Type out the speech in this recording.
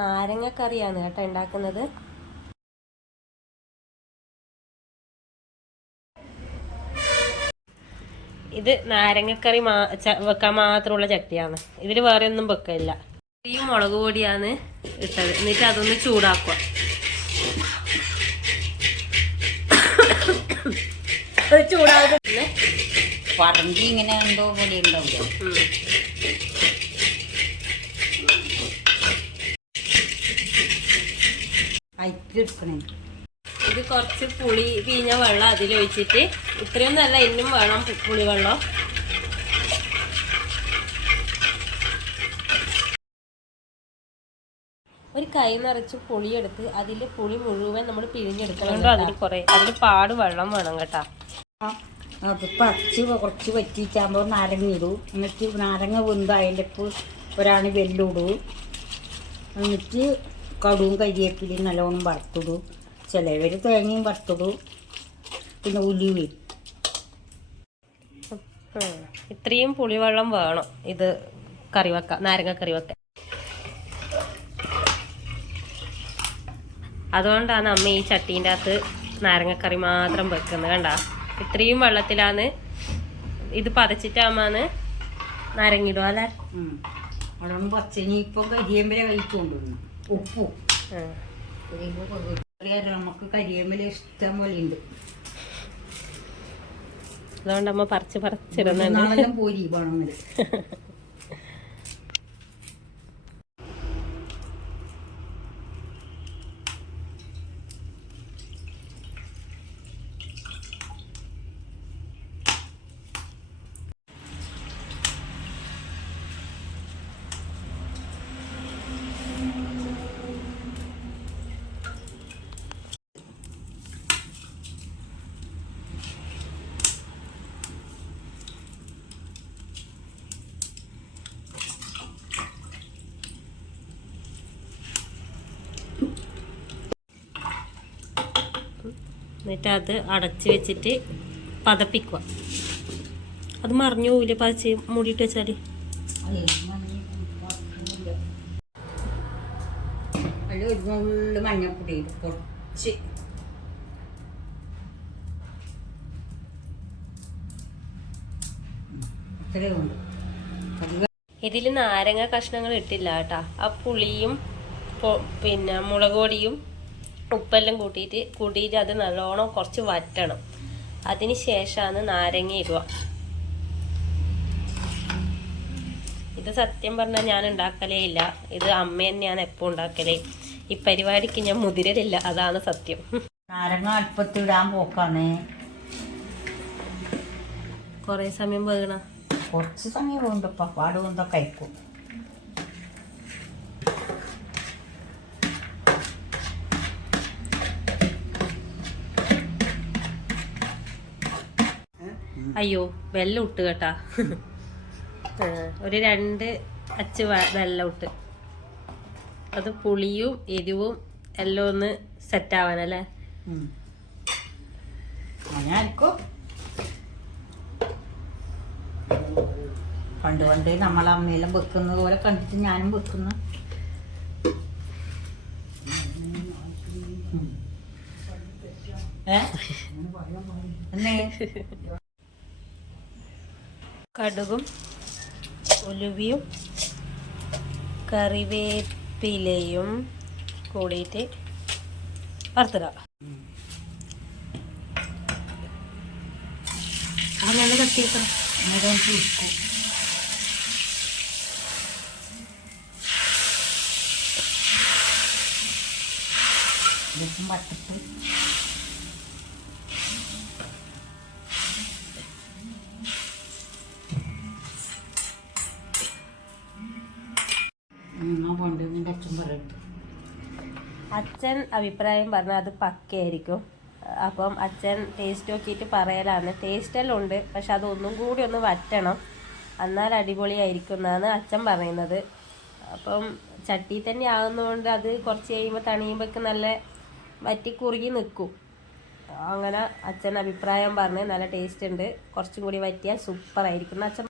നാരങ്ങക്കറിയാണ് കേട്ടോ ഉണ്ടാക്കുന്നത്. ഇത് നാരങ്ങക്കറി മാ വെക്കാൻ മാത്രമുള്ള ചട്ടിയാണ്. ഇതിൽ വേറെ ഒന്നും വെക്കില്ല ഈ മുളക് പൊടിയാണ് ഇട്ടത്. എന്നിട്ട് അതൊന്ന് ചൂടാക്കുക. ചൂടാകുന്ന പറങ്കി ഇങ്ങനെ എന്തോ പൊടി ഉണ്ടാവില്ല? അയച്ചെടുക്കണേ ഇത് കുറച്ച് പുളി പീഞ്ഞ വെള്ളം അതിലൊഴിച്ചിട്ട് ഇത്രയും നല്ല ഇന്നും വേണം പു- പുളി വെള്ളം ഒരു കൈ നിറച്ച് പുളിയെടുത്ത് അതിൽ പുളി മുഴുവൻ നമ്മൾ പിഴിഞ്ഞെടുക്കണം അതിൽ കുറേ അതിൽ പാട് വെള്ളം വേണം കേട്ടാ. അത് പറിച്ച് കുറച്ച് വറ്റിച്ചാകുമ്പോൾ നാരങ്ങ ഇടൂ എന്നിട്ട് നാരങ്ങ വെന്ത് അതിന്റെ ഒരാണ് വെല്ലിടൂ എന്നിട്ട് കടുവും കരിയേപ്പിലും നല്ലോണം വറുത്തിടും. ചിലവർ തേങ്ങയും വറുത്തിടും. പിന്നെ ഉലുവയും. ഇത്രയും പുളിവെള്ളം വേണം ഇത് കറി വെക്ക നാരങ്ങ കറി വെക്ക അതുകൊണ്ടാണ് അമ്മ ഈ ചട്ടീന്റെ അകത്ത് നാരങ്ങക്കറി മാത്രം വെക്കുന്നത് കണ്ട. ഇത്രയും വെള്ളത്തിലാണ് ഇത് പതച്ചിട്ടാമാണ് നാരങ്ങിടുക അല്ലേ? അതുകൊണ്ട് പച്ചനി ഇപ്പം കരിയേമ്പല കഴിച്ചുകൊണ്ടിരുന്നു. ഉപ്പും. നമുക്ക് കരിയേമ്പല ഇഷ്ടം പോലെ ഉണ്ട്. അതുകൊണ്ട് അമ്മ പറിച്ച് പറിച്ചിടുന്നുണ്ട്. നാളെല്ലാം പോരി വേണമെങ്കിൽ എന്നിട്ട് അത് അടച്ച് വെച്ചിട്ട് പതപ്പിക്കുക. അത് മറിഞ്ഞു പോവില്ല പതച്ച് മൂടിയിട്ട് വെച്ചാൽ ഒരു നുള്ളു മഞ്ഞപ്പൊടി. കുറച്ച്. ഇത്രയേ ഉള്ളൂ. ഇതിൽ നാരങ്ങ കഷ്ണങ്ങൾ ഇട്ടില്ല കേട്ടാ. ആ പുളിയും പിന്നെ മുളക് പൊടിയും ഉപ്പെല്ലാം കൂട്ടിയിട്ട് കൂട്ടിയിട്ട് അത് നല്ലോണം കുറച്ച് വറ്റണം. അതിന് ശേഷമാണ് നാരങ്ങ ഇടുക. ഇത് സത്യം പറഞ്ഞാൽ ഞാൻ ഉണ്ടാക്കലേ ഇല്ല. ഇത് അമ്മ തന്നെയാണ് എപ്പോൾ ഉണ്ടാക്കലേ. ഈ പരിപാടിക്ക് ഞാൻ മുതിരലില്ല. അതാണ് സത്യം. നാരങ്ങ അല്പത്തിടാൻ പോക്കാണ്. കുറേ സമയം വേണം? കുറച്ച് സമയം കൊണ്ട് പപ്പാട് കൊണ്ടൊക്കെ കഴിക്കും അയ്യോ വെല്ലം ഇട്ട് കേട്ടാ. ഒരു രണ്ട് അച്ച് വെല്ലം ഇട്ട് അത് പുളിയും എരിവും എല്ലാം ഒന്ന് സെറ്റ് ആവാനല്ലേ പണ്ട് പണ്ട് നമ്മളെ അമ്മയെല്ലാം വെക്കുന്നത് പോലെ കണ്ടിട്ട് ഞാനും വെക്കുന്നു. ഏ? കടുകും ഉലുവിയും കറിവേപ്പിലയും കൂടിയിട്ട് വറുത്തിടാം അത് നല്ല കത്തിയേക്കണം വട്ടിട്ട് നിന്റെ അച്ഛൻ പറയുന്നത് അച്ഛൻ അഭിപ്രായം പറഞ്ഞാൽ അത് പക്കയായിരിക്കും. അപ്പം അച്ഛൻ ടേസ്റ്റ് നോക്കിയിട്ട് പറയലാണ്. ടേസ്റ്റ് എല്ലാം ഉണ്ട് പക്ഷെ അതൊന്നും കൂടി ഒന്ന് വറ്റണം. എന്നാൽ അടിപൊളിയായിരിക്കും എന്നാണ് അച്ഛൻ പറയുന്നത്. അപ്പം ചട്ടി തന്നെ ആകുന്നതുകൊണ്ട് അത് കുറച്ച് കഴിയുമ്പോൾ തണിയുമ്പോഴൊക്കെ നല്ല വറ്റി കുറുകി നിൽക്കും. അങ്ങനെ അച്ഛൻ അഭിപ്രായം പറഞ്ഞ് നല്ല ടേസ്റ്റ് ഉണ്ട്. കുറച്ചും കൂടി വറ്റിയാൽ സൂപ്പറായിരിക്കും അച്ഛൻ